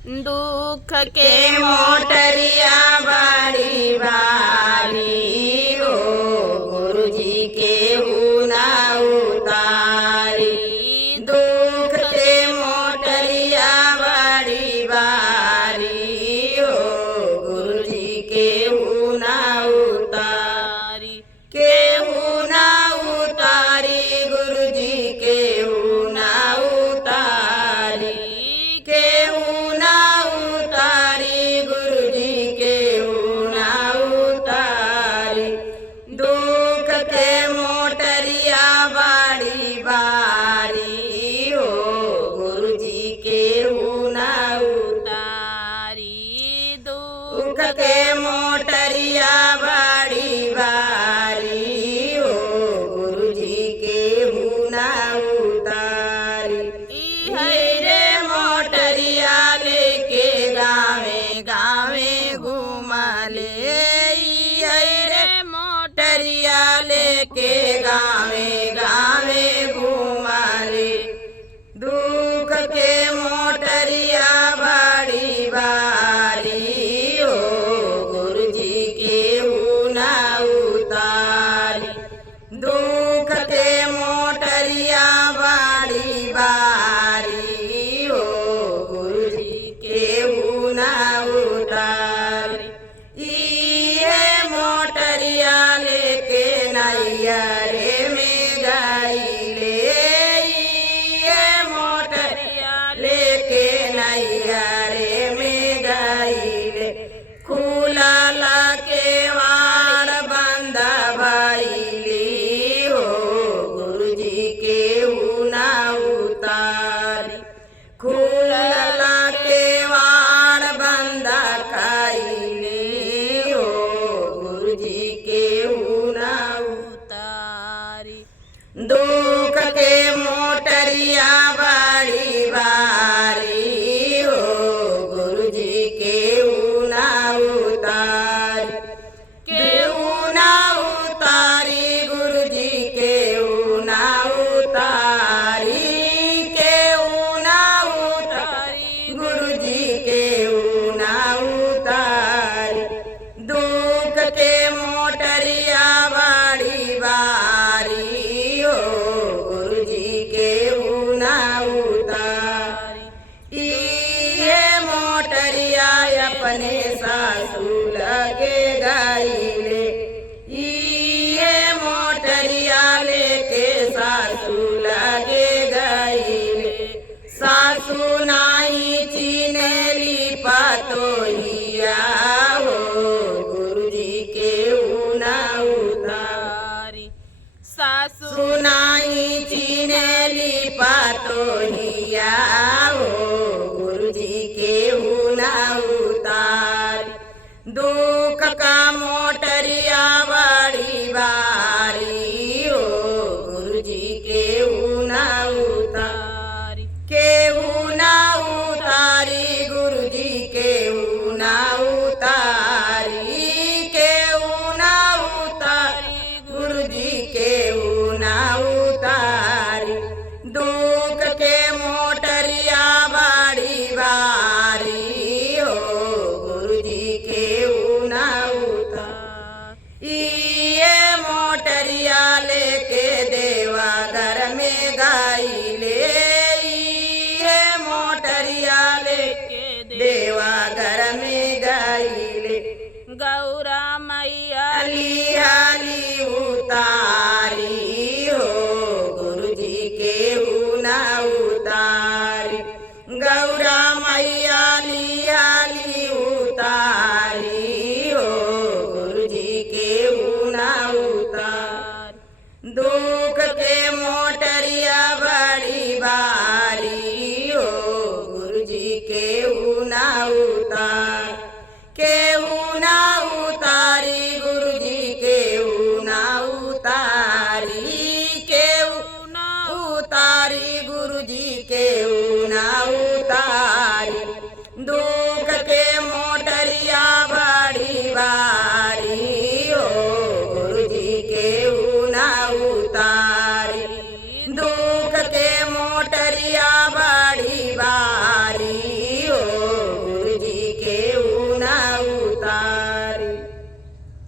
दुख के मोटरिया बड़ी भारी हो, गुरु जी के हुना उतारी। दुख के मोटरिया बड़ी भारी हो, गुरु जी के हुना उतारी। केहू ना उतारी गुरु जी केहू ना उतारी। केहू ना उतारी गुरु जी केहू ना उतारी। दुख के मोटरिया बड़ी भारी हो, गुरु जी केहू ना उतारी। दुख के मोटरिया बड़ी भारी हो, गुरु जी केहू ना उतारी। ई है रे मोटरिया लेके गावे गावे घुमाले। ई है रे मोटरिया लेके गावे गावे घुमाले। दुख के मोटरिया बड़ी भारी हो, गुरु जी केहू ना उतारी। दुख के मोटरिया बड़ी भारी हो, गुरु जी केहू ना उतारी। ये मोटरिया लेके नैया रे में गईले। ये मोटरिया लेके नैया रे में गईले। खुला के वाड़ बंद भइली हो, गुरु जी केहू ना उतारी। खुला के वाड़ बंद कइली हो, गुरु जी केहू ना उतारी। दुख के मोटरिया बड़ी भारी हो, गुरु जी केहू ना उतारी। केहू ना उतारी गुरु जी केहू ना उतारी। केहू ना उतारी गुरु जी केहू ना उतारी। दुख के मोटरिया बड़ी भारी हो, गुरु जी केहू ना उतारी। ये मोटरिया अपने सासू